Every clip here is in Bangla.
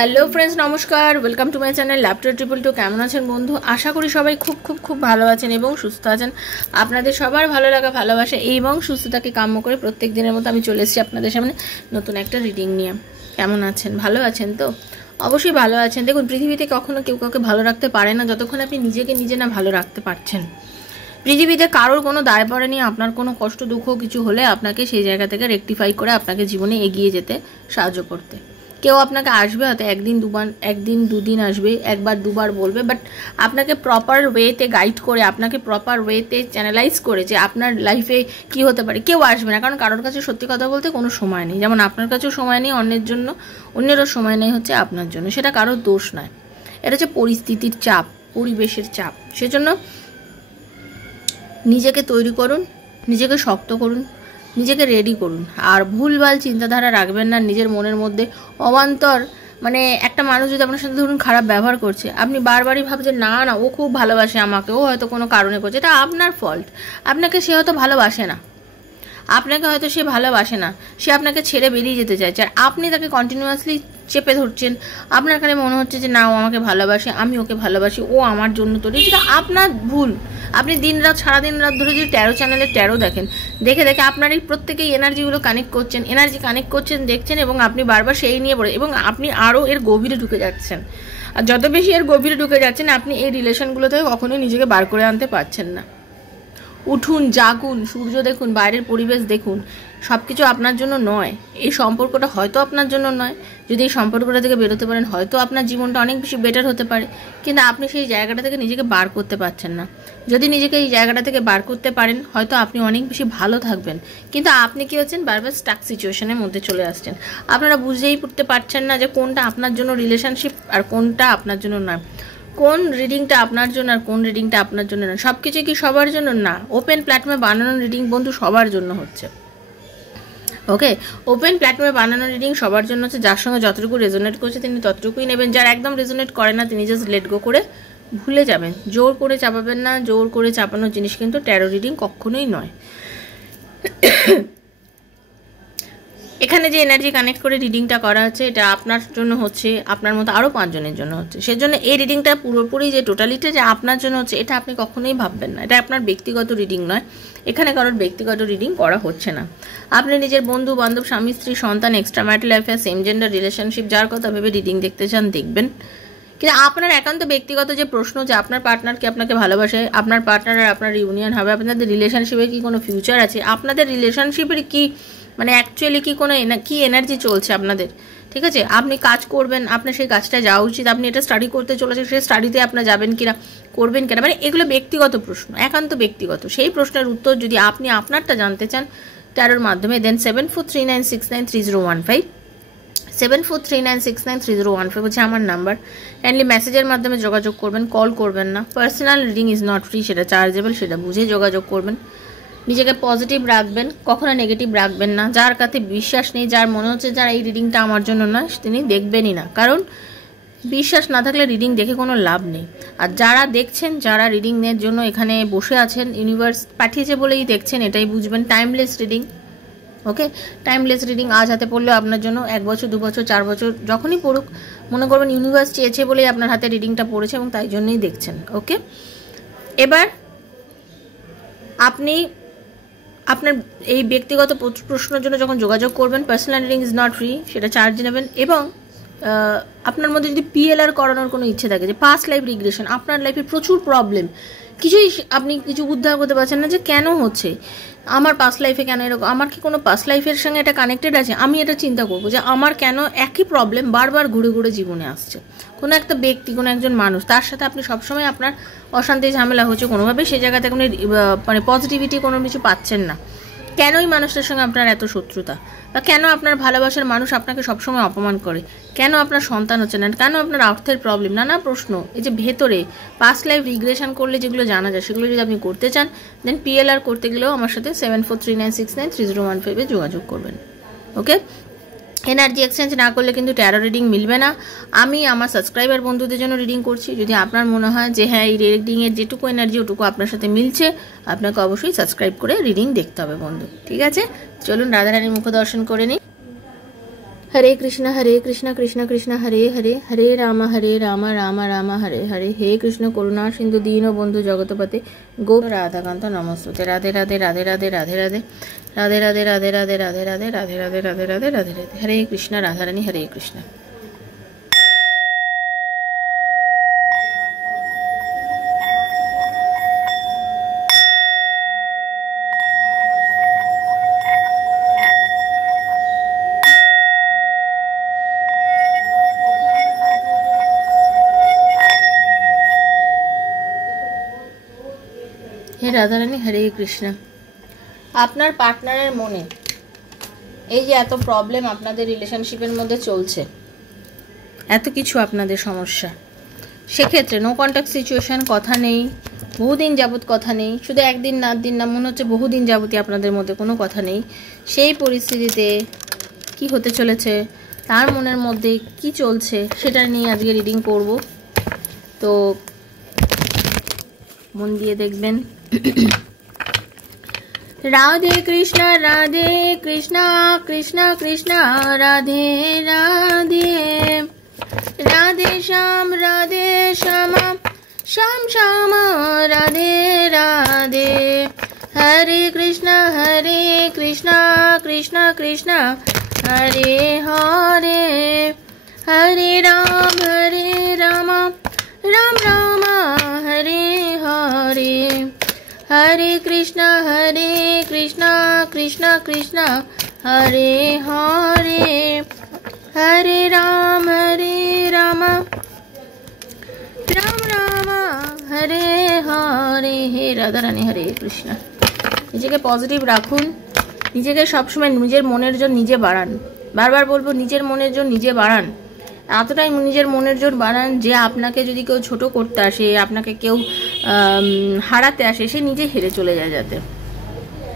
হ্যালো ফ্রেন্ডস, নমস্কার। Welcome to my channel laptop 222। কেমন আছেন বন্ধু? আশা করি সবাই খুব খুব খুব ভালো আছেন এবং সুস্থ আছেন। আপনাদের সবার ভালো লাগা, ভালোবাসা এবং সুস্থতাকে কাম্য করে প্রত্যেক দিনের মতো আমি চলে এসেছি আপনাদের সামনে নতুন একটা রিডিং নিয়ে। কেমন আছেন? ভালো আছেন তো? অবশ্যই ভালো আছেন। দেখুন, পৃথিবীতে কখনো কেউ কাউকে ভালো রাখতে পারে না যতক্ষণ আপনি নিজেকে নিজে না ভালো রাখতে পারছেন। পৃথিবীতে কারোর কোনো দায় পড়ে নিয়ে আপনার কোনো কষ্ট দুঃখ কিছু হলে আপনাকে সেই জায়গা থেকে রেকটিফাই করে আপনাকে জীবনে এগিয়ে যেতে সাহায্য করতে কেউ আপনাকে আসবে, হয়তো একদিন দুদিন আসবে, একবার দুবার বলবে, বাট আপনাকে প্রপার ওয়েতে গাইড করে, আপনাকে প্রপার ওয়েতে চ্যানেলাইজ করে যে আপনার লাইফে কি হতে পারে কেউ আসবে না। কারণ কারোর কাছে সত্যি কথা বলতে কোনো সময় নেই। যেমন আপনার কাছেও সময় নেই অন্যের জন্য, অন্যেরও সময় নেই হচ্ছে আপনার জন্য। সেটা কারোর দোষ নয়, এটা হচ্ছে পরিস্থিতির চাপ, পরিবেশের চাপ। সেজন্য নিজেকে তৈরি করুন, নিজেকে শক্ত করুন, নিজেকে রেডি করুন। আর ভুলভাল চিন্তাধারা রাখবেন না নিজের মনের মধ্যে। অবান্তর মানে একটা মানুষ যদি আপনার সাথে ধরুন খারাপ ব্যবহার করছে, আপনি বারবারই ভাবছেন না না ও খুব ভালোবাসে আমাকে, ও হয়তো কোনো কারণে করছে, এটা আপনার ফল্ট। আপনাকে সে হয়তো ভালোবাসে না, আপনাকে হয়তো সে ভালোবাসে না, সে আপনাকে ছেড়ে বেরিয়ে যেতে চাইছে, আর আপনি তাকে কন্টিনিউয়াসলি চেপে ধরছেন। আপনার কাছে মনে হচ্ছে যে না ও আমাকে ভালোবাসে, আমি ওকে ভালোবাসি, ও আমার জন্য তৈরি। যেটা আপনার ভুল। আপনি সারাদিন রাত ধরে যদি 13 চ্যানেলে 13 দেখেন, দেখে দেখে আপনার এই প্রত্যেকেই এনার্জিগুলো কানেক্ট করছেন, দেখছেন, এবং আপনি বারবার সেই নিয়ে পড়ে এবং আপনি আরও এর গভীরে ঢুকে যাচ্ছেন। আর যত বেশি এর গভীরে ঢুকে যাচ্ছেন, আপনি এই রিলেশনগুলো থেকে কখনোই নিজেকে বার করে আনতে পারছেন না। উঠুন, জাগুন, সূর্য দেখুন, বাইরের পরিবেশ দেখুন। সব কিছু আপনার জন্য নয়। এই সম্পর্কটা হয়তো আপনার জন্য নয়। যদি এই সম্পর্কটা থেকে বেরোতে পারেন, হয়তো আপনার জীবনটা অনেক বেশি বেটার হতে পারে, কিন্তু আপনি সেই জায়গাটা থেকে নিজেকে বার করতে পারছেন না। যদি নিজেকে এই জায়গাটা থেকে বার করতে পারেন, হয়তো আপনি অনেক বেশি ভালো থাকবেন। কিন্তু আপনি কি হচ্ছেন, বারবার স্টাক সিচুয়েশনের মধ্যে চলে আসছেন। আপনারা বুঝতেই পড়তে পারছেন না যে কোনটা আপনার জন্য রিলেশনশিপ আর কোনটা আপনার জন্য নয়, কোন রিডিংটা আপনার জন্য আর কোন রিডিংটা আপনার জন্য না। সব কিছু কি সবার জন্য না? ওপেন প্ল্যাটফর্মে বানানো রিডিং বন্ধু সবার জন্য হচ্ছে। ওকে, ওপেন প্ল্যাটফর্মে বানানো রিডিং সবার জন্য হচ্ছে। যার সঙ্গে যতটুকু রেজোনেট করছে তিনি ততটুকুই নেবেন। যার একদম রেজোনেট করে না তিনি জাস্ট লেট গো করে ভুলে যাবেন। জোর করে চাপাবেন না। জোর করে চাপানোর জিনিস কিন্তু ট্যারো রিডিং কখনোই নয়। এখানে যে এনার্জি কানেক্ট করে রিডিংটা করা হচ্ছে, এটা আপনার জন্য হচ্ছে, আপনার মতো আরও 5 জনের জন্য হচ্ছে। সেজন্য এই রিডিংটা পুরোপুরি যে টোটালিটা যে আপনার জন্য হচ্ছে, এটা আপনি কখনোই ভাববেন না। এটা আপনার ব্যক্তিগত রিডিং নয়। এখানে কারোর ব্যক্তিগত রিডিং করা হচ্ছে না। আপনি নিজের বন্ধু বান্ধব, স্বামী স্ত্রী, সন্তান, extra marital affair, same gender relationship, যার কথা ভেবে রিডিং দেখতে চান দেখবেন। কিন্তু আপনার একান্ত ব্যক্তিগত যে প্রশ্ন যে আপনার পার্টনার কি আপনাকে ভালোবাসে, আপনার পার্টনার আর আপনার ইউনিয়ন হবে, আপনাদের রিলেশনশিপে কি কোনো ফিউচার আছে, আপনাদের রিলেশনশিপের কি মানে অ্যাকচুয়ালি কি কোনো কি এনার্জি চলছে আপনাদের, ঠিক আছে? আপনি কাজ করবেন, আপনার সেই কাজটা যাওয়া উচিত, আপনি এটা স্টাডি করতে চলেছেন, সেই স্টাডিতে আপনার যাবেন কিনা, করবেন কিনা, মানে এগুলো ব্যক্তিগত প্রশ্ন, একান্ত ব্যক্তিগত। সেই প্রশ্নের উত্তর যদি আপনি আপনারটা জানতে চান ট্যারোর মাধ্যমে, দেন 7439693015 7439693015 হচ্ছে আমার নাম্বার। কাইন্ডলি মেসেজের মাধ্যমে যোগাযোগ করবেন, কল করবেন না। Personal reading is not free, সেটা চার্জেবল, সেটা বুঝে যোগাযোগ করবেন। নিজেকে পজিটিভ রাখবেন, কখনো নেগেটিভ রাখবেন না। যার কাছে বিশ্বাস নেই, যার মনে হচ্ছে যারা এই রিডিংটা আমার জন্য নয়, তিনি দেখবেনই না। কারণ বিশ্বাস না থাকলে রিডিং দেখে কোনো লাভ নেই। আর যারা দেখছেন, যারা রিডিংয়ের জন্য এখানে বসে আছেন, ইউনিভার্স পাঠিয়েছে বলেই দেখছেন, এটাই বুঝবেন। টাইমলেস রিডিং, ওকে? টাইমলেস রিডিং আজ হাতে পড়লেও আপনার জন্য 1 বছর 2 বছর 4 বছর যখনই পড়ুক, মনে করবেন ইউনিভার্স চেয়েছে বলেই আপনার হাতে রিডিংটা পড়েছে এবং তাই জন্যই দেখছেন। ওকে, এবার আপনি আপনার এই ব্যক্তিগত প্রশ্নের জন্য যখন যোগাযোগ করবেন, personal reading is not free, সেটা চার্জ নেবেন। এবং আপনার মধ্যে যদি পিএলআর করানোর কোনো ইচ্ছে থাকে, যে পাস্ট লাইফ রিগ্রেশন, আপনার লাইফে প্রচুর প্রবলেম, আপনি কিছু উদ্ধার করতে পারছেন না যে কেন হচ্ছে, আমার পাস্ট লাইফে কেন এরকম, আমার কি কোনো পাস্ট লাইফের সঙ্গে এটা কানেক্টেড আছে, আমি এটা চিন্তা করবো যে আমার কেন একই প্রবলেম বারবার ঘুরে ঘুরে জীবনে আসছে। কোনো একটা ব্যক্তি, কোনো একজন মানুষ, তার সাথে আপনি সবসময় আপনার অশান্তি ঝামেলা হচ্ছে, কোনোভাবে সেই জায়গাতে কোনো মানে পজিটিভিটি কোনো কিছু পাচ্ছেন না। কেন এই মানুষটার সঙ্গে আপনার এত শত্রুতা, বা কেন আপনার ভালোবাসার মানুষ আপনাকে সবসময় অপমান করে, কেন আপনার সন্তান হচ্ছে না, কেন আপনার অর্থের প্রবলেম, নানা প্রশ্ন। এই যে ভেতরে পাস্ট লাইফ রিগ্রেশন করলে যেগুলো জানা যায়, সেগুলো যদি আপনি করতে চান, দেন পিএলআর করতে গেলেও আমার সাথে 7439693015 যোগাযোগ করবেন। ওকে, এনার্জি এক্সচেঞ্জ না করলে কিন্তু ট্যারো রিডিং মিলবে না। আমি আমার সাবস্ক্রাইবার বন্ধুদের জন্য রিডিং করছি। যদি আপনার মনে হয় যে হ্যাঁ এই রিডিংয়ের যেটুকু এনার্জি ওটুকু আপনার সাথে মিলছে, আপনাকে অবশ্যই সাবস্ক্রাইব করে রিডিং দেখতে হবে বন্ধু, ঠিক আছে? চলুন রাধারানীর মুখ দর্শন করে নিই। हरे कृष्ण कृष्ण कृष्ण हरे हरे, हरे राम राम राम हरे हरे। हे कृष्ण करुणा सिंधु दीन बंधु जगतपते गो राधाकांत नमस्ते। राधे राधे राधे राधे राधे राधे राधे राधे राधे राधे राधे राधे राधे राधे राधे राधे राधे राधे। हरे कृष्ण राधा रानी हरे कृष्ण। হে রাধারানী হরে কৃষ্ণ। আপনার পার্টনারের মনে এই যে এত প্রবলেম আপনাদের রিলেশনশিপের মধ্যে চলছে, এত কিছু আপনাদের সমস্যা, সেক্ষেত্রে নো কন্ট্যাক্ট সিচুয়েশন, কথা নেই, বহুদিন যাবৎ কথা নেই, শুধু একদিন না দিন না, মনে হচ্ছে বহুদিন যাবতই আপনাদের মধ্যে কোনো কথা নেই। সেই পরিস্থিতিতে কি হতে চলেছে, তার মনের মধ্যে কি চলছে, সেটা নিয়ে আজকে রিডিং করব। তো মন দিয়ে দেখবেন। রাধে কৃষ্ণ কৃষ্ণ কৃষ্ণ রাধে রাধে, রাধে শ্যাম শ্যাম শ্যাম রাধে রাধে। হরে কৃষ্ণ কৃষ্ণ কৃষ্ণ হরে হরে, হরে রাম রাম রাম হরে হরে, हरे कृष्ण कृष्ण कृष्ण हरे हरे, हरे राम राम राम हरे हरे। हे राधा रानी हरे कृष्ण। নিজেকে পজিটিভ রাখুন, নিজেকে সবসময় নিজের মনের জোর নিজে বাড়ান। বারবার বলবো, নিজের মনের জোর নিজে বাড়ান। এতটাই নিজের মনের জোর বাড়ান যে আপনাকে যদি কেউ ছোট করতে আসে, আপনাকে কেউ হারাতে আসে, সে নিজে হেরে চলে যায় যাতে।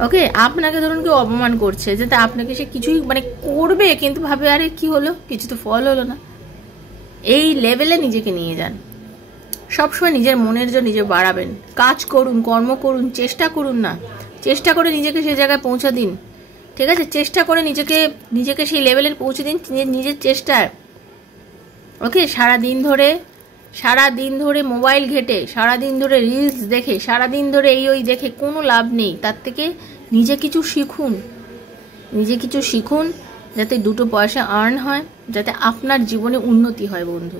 ওকে, আপনাকে ধরুন কেউ অপমান করছে, যাতে আপনাকে সে কিছুই মানে করবে, কিন্তু ভাবে আরে কি হলো, কিছু তো ফল হলো না। এই লেভেলে নিজেকে নিয়ে যান। সবসময় নিজের মনের জোর নিজে বাড়াবেন। কাজ করুন, কর্ম করুন, চেষ্টা করুন, না চেষ্টা করে নিজেকে সেই জায়গায় পৌঁছে দিন। ঠিক আছে, চেষ্টা করে নিজেকে সেই লেভেলে পৌঁছে দিন নিজের চেষ্টায়। ওকে, সারাদিন ধরে মোবাইল ঘেটে, সারাদিন ধরে রিলস দেখে, সারাদিন ধরে ওই দেখে কোনো লাভ নেই। তার থেকে নিজে কিছু শিখুন, যাতে দুটো পয়সা আর্ন হয়, যাতে আপনার জীবনে উন্নতি হয়। বন্ধু,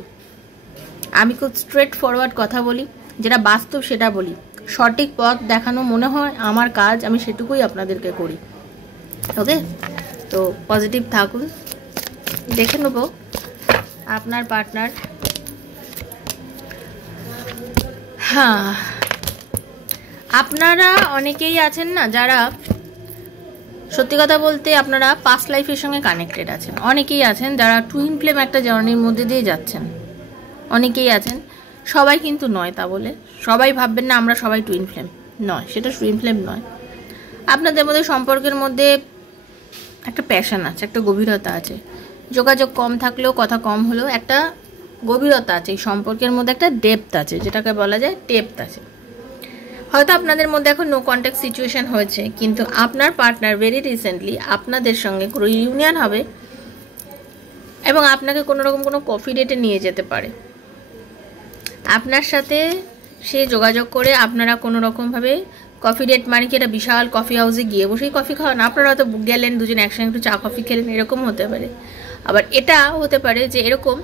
আমি খুব স্ট্রেট ফরওয়ার্ড কথা বলি, যেটা বাস্তব সেটা বলি। সঠিক পথ দেখানো মনে হয় আমার কাজ, আমি সেটুকুই আপনাদেরকে করি। ওকে, তো পজিটিভ থাকুন। দেখে নেব আপনার পার্টনার। হ্যাঁ, আপনারা অনেকেই আছেন না যারা, সত্যি কথা বলতে আপনারা পাস্ট লাইফের সঙ্গে কানেক্টেড আছেন। অনেকেই আছেন যারা টুইন ফ্লেম একটা জার্নির মধ্যে দিয়ে যাচ্ছেন। অনেকেই আছেন, সবাই কিন্তু নয়। তা বলে সবাই ভাববেন না আমরা সবাই টুইন ফ্লেম, নয়, সেটা টুইন ফ্লেম নয়। আপনাদের মধ্যে সম্পর্কের মধ্যে একটা প্যাশন আছে, একটা গভীরতা আছে। যোগাযোগ কম থাকলেও, কথা কম হলেও একটা গভীরতা আছে। এই সম্পর্কের মধ্যে একটা ডেপথ আছে, যেটাকে বলা যায় ডেপথ আছে। হয়তো আপনাদের মধ্যে এখন নো কন্ট্যাক্ট সিচুয়েশন হয়েছে, কিন্তু আপনার পার্টনার ভেরি রিসেন্টলি আপনাদের সঙ্গে কোনো ইউনিয়ন হবে এবং আপনাকে কোনো রকম কোনো কফি ডেটে নিয়ে যেতে পারে। আপনার সাথে সে যোগাযোগ করে আপনারা কোনো রকমভাবে কফি ডেট, মানে কি, একটা বিশাল কফি হাউসে গিয়ে বসেই কফি খাওয়ান। আপনারা হয়তো গেলেন, দুজন একসঙ্গে একটু চা কফি খেলেন, এরকম হতে পারে। আবার এটা হতে পারে যে এরকম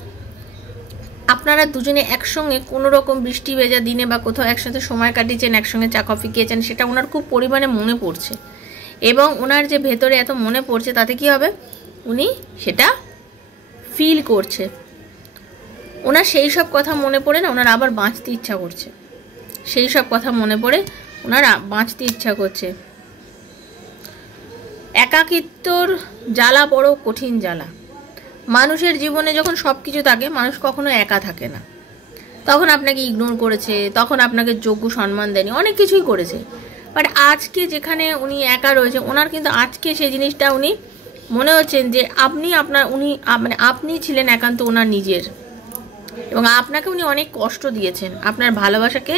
আপনারা দুজনে একসঙ্গে কোনো রকম বৃষ্টি ভেজা দিনে বা কোথাও একসাথে সময় কাটিয়েছেন, একসঙ্গে চা কফি খেয়েছেন, সেটা ওনার খুব পরিমাণে মনে পড়ছে। এবং ওনার যে ভেতরে এত মনে পড়ছে, তাতে কি হবে, উনি সেটা ফিল করছে। ওনার সেই সব কথা মনে পড়ে না, ওনার আবার বাঁচতে ইচ্ছা করছে। সেই সব কথা মনে পড়ে ওনার বাঁচতে ইচ্ছা করছে। একাকিত্বর জ্বালা বড় কঠিন জ্বালা। মানুষের জীবনে যখন সব কিছু থাকে, মানুষ কখনো একা থাকে না। তখন আপনাকে ইগনোর করেছে, তখন আপনাকে যোগ্য সম্মান দেয়নি, অনেক কিছুই করেছে। বাট আজকে যেখানে উনি একা রয়েছে, ওনার কিন্তু আজকে সেই জিনিসটা উনি মনে হচ্ছেন যে আপনি ছিলেন একান্ত ওনার নিজের, এবং আপনাকে উনি অনেক কষ্ট দিয়েছেন, আপনার ভালোবাসাকে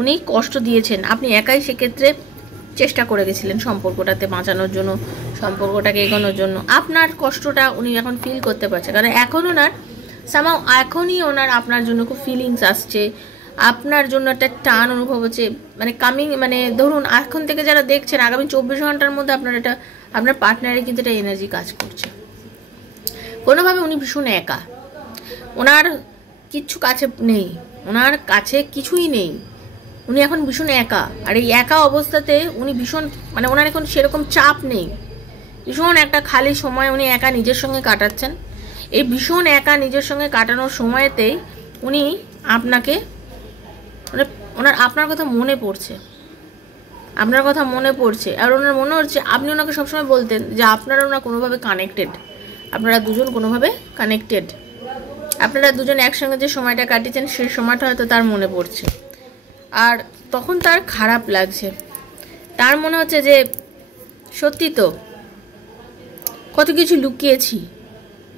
উনি কষ্ট দিয়েছেন। আপনি একাই সেক্ষেত্রে চেষ্টা করে গেছিলেন সম্পর্কটাতে বাঁচানোর জন্য, সম্পর্কটাকে এগোনোর জন্য। আপনার কষ্টটা উনি এখন ফিল করতে পারছে, কারণ এখন ওনার সামাও এখনই ওনার আপনার জন্য খুব ফিলিংস আসছে, আপনার জন্য একটা টান অনুভব হচ্ছে। মানে কামিং, মানে ধরুন এখন থেকে যারা দেখছেন আগামী 24 ঘন্টার মধ্যে আপনার এটা, আপনার পার্টনারের কিন্তু এটা এনার্জি কাজ করছে। কোনোভাবে উনি ভীষণ একা, ওনার কিচ্ছু কাছে নেই, ওনার কাছে কিছুই নেই, উনি এখন ভীষণ একা। আর এই একা অবস্থাতে উনি ভীষণ, মানে ওনার এখন সেরকম চাপ নেই, ভীষণ একটা খালি সময় উনি একা নিজের সঙ্গে কাটাচ্ছেন। এই ভীষণ একা নিজের সঙ্গে কাটানোর সময়তেই উনি আপনাকে, ওনার আপনার কথা মনে পড়ছে, আপনার কথা মনে পড়ছে। আর ওনার মনে হচ্ছে আপনি ওনাকে সবসময় বলতেন যে আপনারা ওনার কোনোভাবে কানেক্টেড, আপনারা দুজন কোনোভাবে কানেক্টেড, আপনারা দুজন একসঙ্গে যে সময়টা কাটিয়েছেন সেই সময়টা হয়তো তার মনে পড়ছে। আর তখন তার খারাপ লাগছে, তার মনে হচ্ছে যে সত্যি তো কত কিছু লুকিয়েছি,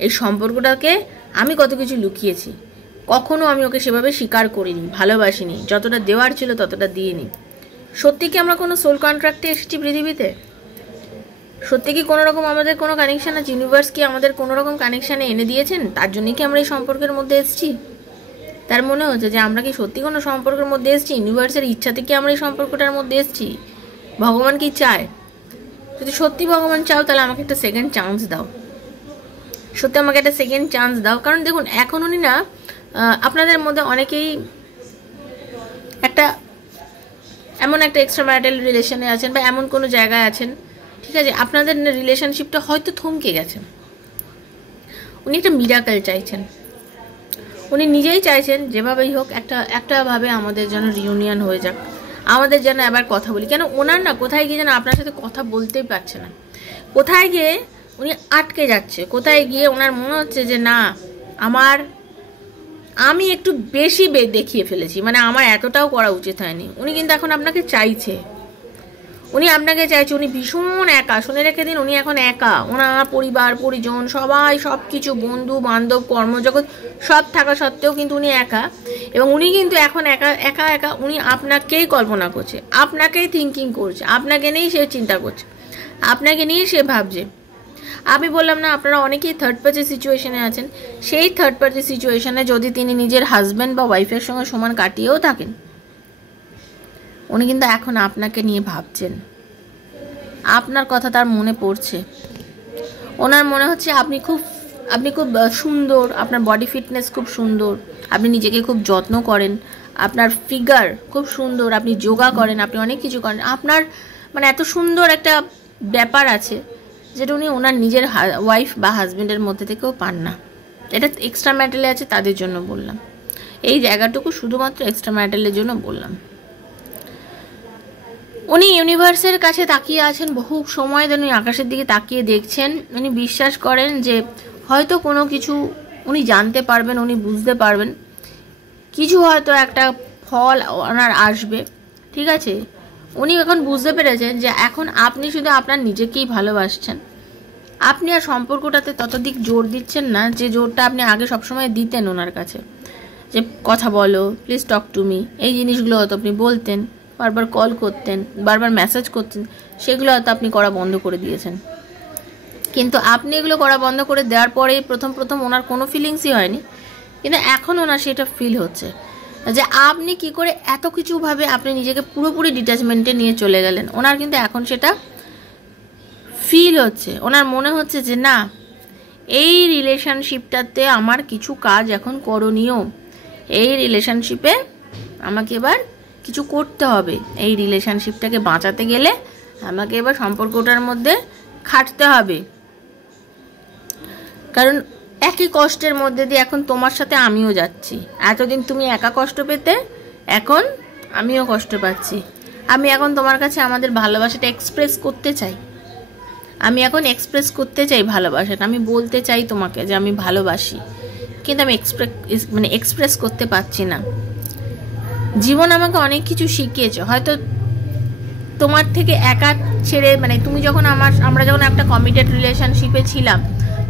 এই সম্পর্কটাকে আমি কত কিছু লুকিয়েছি, কখনো আমি ওকে সেভাবে স্বীকার করিনি, ভালোবাসিনি, যতটা দেওয়ার ছিল ততটা দিইনি। সত্যি কি আমরা কোনো সোল কন্ট্রাক্টে এসেছি পৃথিবীতে? সত্যি কি কোনো রকম আমাদের কোনো কানেকশান আছে? ইউনিভার্স কি আমাদের কোনো রকম কানেকশানে এনে দিয়েছেন? তার জন্যই কি আমরা এই সম্পর্কের মধ্যে এসেছি? তার মনে হচ্ছে যে আমরা কি সত্যি কোনো সম্পর্কের মধ্যে এসেছি? ইউনিভার্সের ইচ্ছাতে কি আমরা এই সম্পর্কটার মধ্যে এসেছি? ভগবান কি চায়? যদি সত্যি ভগবান চাও তাহলে আমাকে একটা সেকেন্ড চান্স দাও, সত্যি আমাকে একটা সেকেন্ড চান্স দাও। কারণ দেখুন এখন উনি না, আপনাদের মধ্যে অনেকেই একটা এমন একটা এক্সট্রা ম্যারিটাল রিলেশনে আছেন বা এমন কোনো জায়গায় আছেন, ঠিক আছে, আপনাদের রিলেশনশিপটা হয়তো থমকে গেছে। উনি একটা মিরাকেল চাইছেন, উনি নিজেই চাইছেন যেভাবেই হোক একটা ভাবে আমাদের যেন রিউনিয়ন হয়ে যাক, আমাদের যেন আবার কথা বলি। কেন ওনার না কোথায় গিয়ে যেন আপনার সাথে কথা বলতেই পারছে না, কোথায় গিয়ে উনি আটকে যাচ্ছে, কোথায় গিয়ে ওনার মনে হচ্ছে যে না আমি একটু বেশি দেখিয়ে ফেলেছি, মানে আমার এতটাও করা উচিত হয়নি। উনি কিন্তু এখন আপনাকে চাইছে, উনি আপনাকে চাইছে, উনি ভীষণ একা। শুনে রেখে দিন, উনি এখন একা। ওনার পরিবার পরিজন সবাই, সব কিছু, বন্ধু বান্ধব, কর্মজগৎ সব থাকা সত্ত্বেও কিন্তু উনি একা। এবং উনি কিন্তু এখন একা উনি আপনাকেই কল্পনা করছে, আপনাকেই থিঙ্কিং করছে, আপনাকে নিয়েই সে চিন্তা করছে, আপনাকে নিয়েই সে ভাবছে। আমি বললাম না আপনারা অনেকেই থার্ড পার্টি সিচুয়েশনে আছেন, সেই থার্ড পার্টি সিচুয়েশনে যদি তিনি নিজের হাজব্যান্ড বা ওয়াইফের সঙ্গে সমান কাটিয়েও থাকেন, উনি কিন্তু এখন আপনাকে নিয়ে ভাবছেন, আপনার কথা তার মনে পড়ছে। ওনার মনে হচ্ছে আপনি খুব সুন্দর, আপনার বডি ফিটনেস খুব সুন্দর, আপনি নিজেকে খুব যত্ন করেন, আপনার ফিগার খুব সুন্দর, আপনি যোগা করেন, আপনি অনেক কিছু করেন, আপনার মানে এত সুন্দর একটা ব্যাপার আছে যেটা উনি ওনার নিজের ওয়াইফ বা হাজব্যান্ডের মধ্যে থেকেও পান না। এটা এক্সট্রা ম্যারিটালে আছে তাদের জন্য বললাম, এই জায়গাটুকু শুধুমাত্র এক্সট্রা ম্যারিটালের জন্য বললাম। উনি ইউনিভার্সের কাছে তাকিয়ে আছেন বহু সময় ধরে, উনি আকাশের দিকে তাকিয়ে দেখছেন। উনি বিশ্বাস করেন যে হয়তো কোনো কিছু উনি জানতে পারবেন, উনি বুঝতে পারবেন, কিছু হয়তো একটা ফল ওনার আসবে, ঠিক আছে। উনি এখন বুঝতে পেরেছেন যে এখন আপনি শুধু আপনার নিজেকেই ভালোবাসছেন, আপনি আর সম্পর্কটাতে ততদিক জোর দিচ্ছেন না যে জোরটা আপনি আগে সবসময় দিতেন ওনার কাছে, যে কথা বলো, প্লিজ টক টু মি, এই জিনিসগুলো হয়তো আপনি বলতেন, বারবার কল করতেন, বারবার মেসেজ করতেন, সেগুলো হয়তো আপনি করা বন্ধ করে দিয়েছেন। কিন্তু আপনি এগুলো করা বন্ধ করে দেওয়ার পরেই প্রথম ওনার কোনো ফিলিংসই হয়নি, কিন্তু এখন ওনার সেটা ফিল হচ্ছে যে আপনি কি করে এত কিছুভাবে আপনি নিজেকে পুরোপুরি ডিট্যাচমেন্টে নিয়ে চলে গেলেন। ওনার কিন্তু এখন সেটা ফিল হচ্ছে, ওনার মনে হচ্ছে যে না, এই রিলেশনশিপটাতে আমার কিছু কাজ এখন করণীয়, এই রিলেশনশিপে আমাকে এবার কিছু করতে হবে, এই রিলেশনশিপটাকে বাঁচাতে গেলে আমাকে এবার সম্পর্কটার মধ্যে খাটতে হবে। কারণ একই কষ্টের মধ্যে দিয়ে এখন তোমার সাথে আমিও যাচ্ছি, এতদিন তুমি একা কষ্ট পেতে, এখন আমিও কষ্ট পাচ্ছি। আমি এখন তোমার কাছে আমাদের ভালোবাসাটা এক্সপ্রেস করতে চাই, আমি এখন এক্সপ্রেস করতে চাই ভালোবাসাটা, আমি বলতে চাই তোমাকে যে আমি ভালোবাসি, কিন্তু আমি এক্সপ্রেস করতে পারছি না। জীবন আমাকে অনেক কিছু শিখিয়েছে, হয়তো তোমার থেকে একা ছেড়ে, মানে তুমি যখন আমরা যখন একটা কমিটেড রিলেশনশিপে ছিলাম,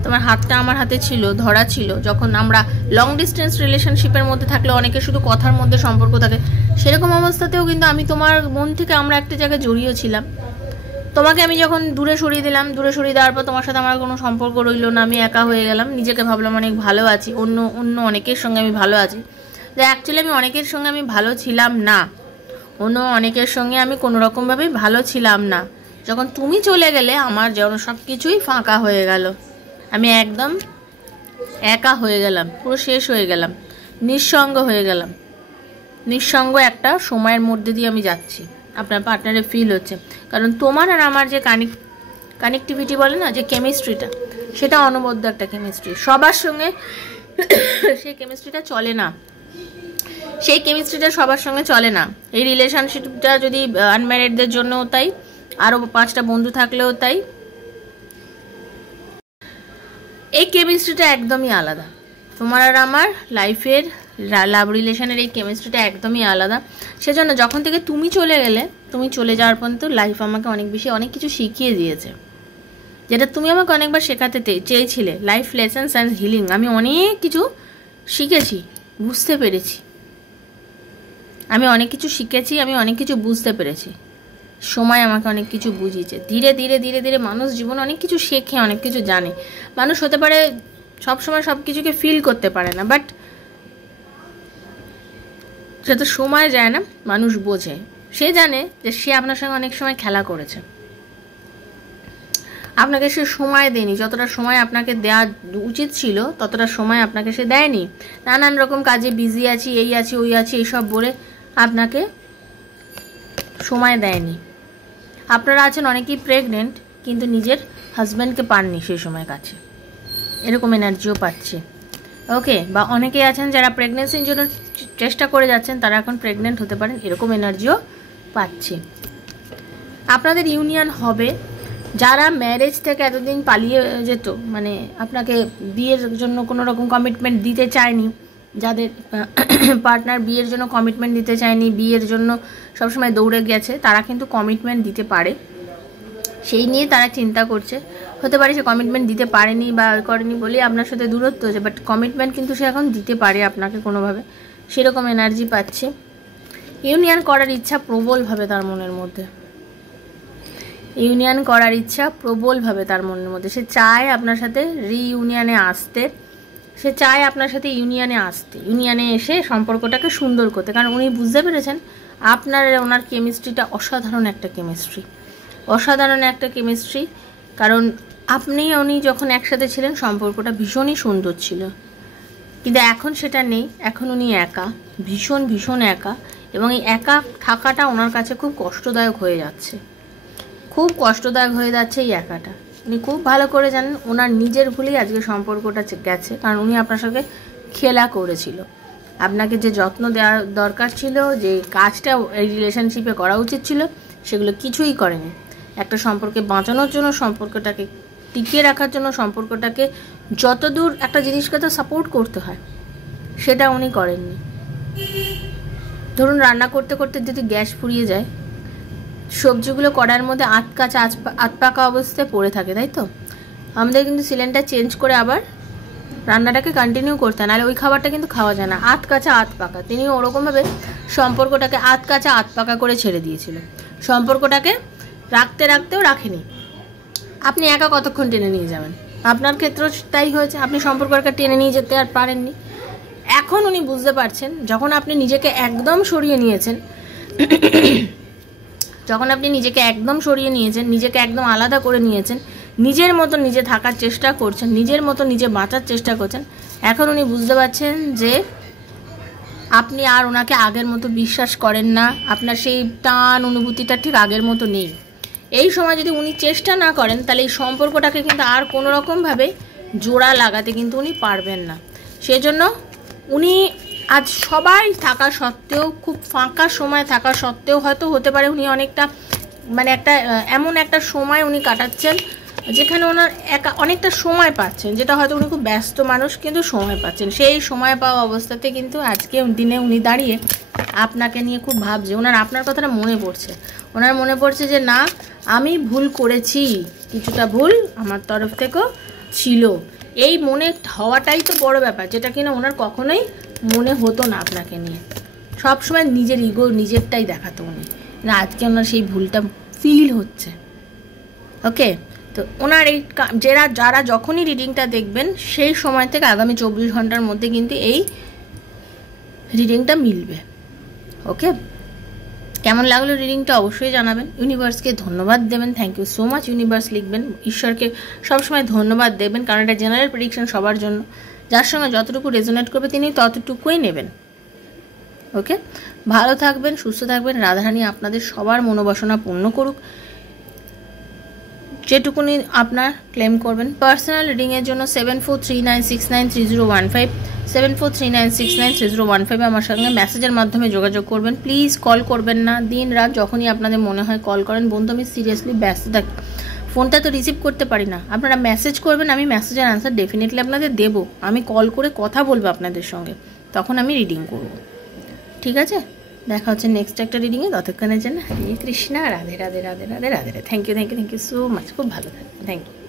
তোমার হাতটা আমার হাতে ছিল, ধরা ছিল। যখন আমরা লং ডিস্টেন্স রিলেশনশিপের মধ্যে থাকলে অনেকে শুধু কথার মধ্যে সম্পর্ক থাকে, সেরকম অবস্থাতেও কিন্তু আমি তোমার মন থেকে আমরা একটা জায়গায় জড়িয়ে ছিলাম। তোমাকে আমি যখন দূরে সরিয়ে দিলাম, দূরে সরিয়ে দেওয়ার পর তোমার সাথে আমার কোনো সম্পর্ক রইলো না, আমি একা হয়ে গেলাম। নিজেকে ভাবলাম অনেক ভালো আছি, অন্য অনেকের সঙ্গে আমি ভালো আছি। যে অ্যাকচুয়ালি আমি অনেকের সঙ্গে আমি ভালো ছিলাম না, অনেকের সঙ্গে আমি কোনো রকমভাবেই ভালো ছিলাম না। যখন তুমি চলে গেলে আমার যেন সব কিছুই ফাঁকা হয়ে গেল, আমি একদম একা হয়ে গেলাম, পুরো শেষ হয়ে গেলাম, নিঃসঙ্গ হয়ে গেলাম। নিঃসঙ্গ একটা সময়ের মধ্যে দিয়ে আমি যাচ্ছি, আপনার পার্টনারে ফিল হচ্ছে। কারণ তোমার আর আমার যে কানেক্টিভিটি বলে না, যে কেমিস্ট্রিটা, সেটা অনবদ্য একটা কেমিস্ট্রি। সবার সঙ্গে সেই কেমিস্ট্রিটা চলে না, সেই কেমিস্ট্রিটা সবার সঙ্গে চলে না। এই রিলেশনশিপটা যদি আনম্যারিডদের জন্যও তাই, আরও 5টা বন্ধু থাকলেও তাই, এই কেমিস্ট্রিটা একদমই আলাদা। তোমার আর আমার লাইফের লাভ রিলেশনের এই কেমিস্ট্রিটা একদমই আলাদা। সেজন্য যখন থেকে তুমি চলে গেলে, তুমি চলে যাওয়ার পর্যন্ত লাইফ আমাকে অনেক কিছু শিখিয়ে দিয়েছে, যেটা তুমি আমাকে অনেকবার শেখাতে চেয়েছিলে। লাইফ লেসন্স অ্যান্ড হিলিং, আমি অনেক কিছু শিখেছি, বুঝতে পেরেছি। আমি অনেক কিছু শিখেছি, আমি অনেক কিছু বুঝতে পেরেছি। সময় আমাকে অনেক কিছু বুঝিয়েছে। ধীরে ধীরে ধীরে ধীরে মানুষ জীবনে অনেক কিছু শেখে, অনেক কিছু জানে। মানুষ হতে পারে সবসময় সব কিছুকে ফিল করতে পারে না, বাট যত সময় যায় না মানুষ বোঝে। সে জানে যে সে আপনার সঙ্গে অনেক সময় খেলা করেছে, আপনাকে সে সময় দেয়নি। যতটা সময় আপনাকে দেওয়া উচিত ছিল ততটা সময় আপনাকে সে দেয়নি। নানান রকম কাজে বিজি আছি, এই আছি ওই আছি এইসব বলে আপনাকে সময় দেয়নি। আপনারা আছেন অনেকেই প্রেগনেন্ট, কিন্তু নিজের হাজব্যান্ডকে পাননি সেই সময় কাছে, এরকম এনার্জিও পাচ্ছে। ওকে, বা অনেকেই আছেন যারা প্রেগনেন্সির জন্য চেষ্টা করে যাচ্ছেন, তারা এখন প্রেগনেন্ট হতে পারেন, এরকম এনার্জিও পাচ্ছে। আপনাদের ইউনিয়ন হবে। যারা ম্যারেজ থেকে এতদিন পালিয়ে যেত, মানে আপনাকে বিয়ের জন্য কোনো রকম কমিটমেন্ট দিতে চায়নি, যাদের পার্টনার বিয়ের জন্য কমিটমেন্ট দিতে চায়নি, বিয়ের জন্য সবসময় দৌড়ে গেছে, তারা কিন্তু কমিটমেন্ট দিতে পারে। সেই নিয়ে তারা চিন্তা করছে। হতে পারে সে কমিটমেন্ট দিতে পারেনি বা করেনি বলেই আপনার সাথে দূরত্ব হয়েছে, বাট কমিটমেন্ট কিন্তু সে এখন দিতে পারে আপনাকে কোনোভাবে, সেরকম এনার্জি পাচ্ছে। ইউনিয়ন করার ইচ্ছা প্রবলভাবে তার মনের মধ্যে, ইউনিয়ন করার ইচ্ছা প্রবলভাবে তার মনের মধ্যে। সে চায় আপনার সাথে রিইউনিয়নে আসতে, সে চায় আপনার সাথে ইউনিয়নে আসতে, ইউনিয়নে এসে সম্পর্কটাকে সুন্দর করতে। কারণ উনি বুঝতে পেরেছেন আপনার ওনার কেমিস্ট্রিটা অসাধারণ একটা কেমিস্ট্রি, অসাধারণ একটা কেমিস্ট্রি। কারণ আপনি উনি যখন একসাথে ছিলেন সম্পর্কটা ভীষণই সুন্দর ছিল, কিন্তু এখন সেটা নেই। এখন উনি একা, ভীষণ একা, এবং এই একা থাকাটা ওনার কাছে খুব কষ্টদায়ক হয়ে যাচ্ছে, খুব কষ্টদায়ক হয়ে যাচ্ছে এই একাটা। উনি খুব ভালো করে জানেন ওনার নিজের ভুলেই আজকে সম্পর্কটা গেছে। কারণ উনি আপনার সঙ্গে খেলা করেছিল, আপনাকে যে যত্ন দেওয়া দরকার ছিল, যে কাজটা এই রিলেশনশিপে করা উচিত ছিল, সেগুলো কিছুই করেনি। একটা সম্পর্কে বাঁচানোর জন্য, সম্পর্কটাকে টিকিয়ে রাখার জন্য, সম্পর্কটাকে যতদূর একটা জিনিসকে তো সাপোর্ট করতে হয়, সেটা উনি করেননি। ধরুন রান্না করতে করতে যদি গ্যাস ফুরিয়ে যায়, সবজিগুলো কড়ার মধ্যে আধ পাকা অবস্থায় পড়ে থাকে, তাই তো? আমাদের কিন্তু সিলিন্ডার চেঞ্জ করে আবার রান্নাটাকে কন্টিনিউ করতে হয়, নাহলে ওই খাবারটা কিন্তু খাওয়া যায় না। আধ কাঁচা আধ পাকা, তিনি ওরকমভাবে সম্পর্কটাকে আধ কাঁচা আধ পাকা করে ছেড়ে দিয়েছিল। সম্পর্কটাকে রাখতেও রাখেনি। আপনি একা কতক্ষণ টেনে নিয়ে যাবেন? আপনার ক্ষেত্রেও তাই হয়েছে, আপনি সম্পর্কটাকে টেনে নিয়ে যেতে আর পারেননি। এখন উনি বুঝতে পারছেন, যখন আপনি নিজেকে একদম সরিয়ে নিয়েছেন, যখন আপনি নিজেকে একদম সরিয়ে নিয়েছেন, নিজেকে একদম আলাদা করে নিয়েছেন, নিজের মতো নিজে থাকার চেষ্টা করছেন, নিজের মতো নিজে বাঁচার চেষ্টা করছেন, এখন উনি বুঝতে পারছেন যে আপনি আর ওনাকে আগের মতো বিশ্বাস করেন না, আপনার সেই টান অনুভূতিটা ঠিক আগের মতো নেই। এই সময় যদি উনি চেষ্টা না করেন, তাহলে এই সম্পর্কটাকে কিন্তু আর কোনো রকমভাবে জোড়া লাগাতে কিন্তু উনি পারবেন না। সেজন্য উনি আজ সবাই থাকা সত্ত্বেও, খুব ফাঁকা সময় থাকা সত্ত্বেও, হয়তো হতে পারে উনি অনেকটা মানে একটা এমন একটা সময় উনি কাটাচ্ছেন যেখানে ওনার একা অনেকটা সময় পাচ্ছেন, যেটা হয়তো উনি খুব ব্যস্ত মানুষ, কিন্তু সময় পাচ্ছেন। সেই সময় পাওয়া অবস্থাতে কিন্তু আজকে দিনে উনি দাঁড়িয়ে আপনাকে নিয়ে খুব ভাবছে। ওনার আপনার কথাটা মনে পড়ছে, ওনার মনে পড়ছে যে না, আমি ভুল করেছি, কিছুটা ভুল আমার তরফ থেকেও ছিল। এই মনে হওয়াটাই তো বড় ব্যাপার, যেটা কিনা ওনার কখনোই মনে হতো না আপনাকে নিয়ে। সবসময় নিজের ইগো নিজেরটাই দেখাতো উনি, না আজকে ওনার সেই ভুলটা ফিল হচ্ছে। ওকে, তো ওনার এই যারা যখনই রিডিংটা দেখবেন সেই সময় থেকে আগামী 24 ঘন্টার মধ্যে কিন্তু এই রিডিংটা মিলবে। ওকে, কেমন লাগলো রিডিংটা অবশ্যই জানাবেন। ইউনিভার্সকে ধন্যবাদ দেবেন, thank you so much universe লিখবেন। ঈশ্বরকে সবসময় ধন্যবাদ দেবেন, কারণ এটা জেনারেল প্রেডিকশন সবার জন্য। যার সঙ্গে যতটুকু রেজোনেট করবে তিনি ততটুকুই নেবেন। ওকে, ভালো থাকবেন, সুস্থ থাকবেন। রাধারানী আপনাদের সবার মনোবাসনা পূর্ণ করুক, যেটুকুনি আপনার ক্লেম করবেন। পার্সোনাল রিডিংয়ের জন্য 7439693015 7439693015 আমার সঙ্গে মেসেজের মাধ্যমে যোগাযোগ করবেন। প্লিজ কল করবেন না, দিন রাত যখনই আপনাদের মনে হয় কল করেন। বন্ধু আমি সিরিয়াসলি ব্যস্ত থাকি, ফোনটা তো রিসিভ করতে পারি না। আপনারা মেসেজ করবেন, আমি মেসেজের আনসার ডেফিনেটলি আপনাদের দেবো। আমি কল করে কথা বলবো আপনাদের সঙ্গে, তখন আমি রিডিং করব। ঠিক আছে, দেখা হচ্ছে নেক্সট একটা রিডিংয়ে। ততক্ষণের জন্য Hare Krishna, Radhe Radhe Radhe Radhe Radhe Radhe. Thank you so much, খুব ভালো থাকবেন, থ্যাংক ইউ।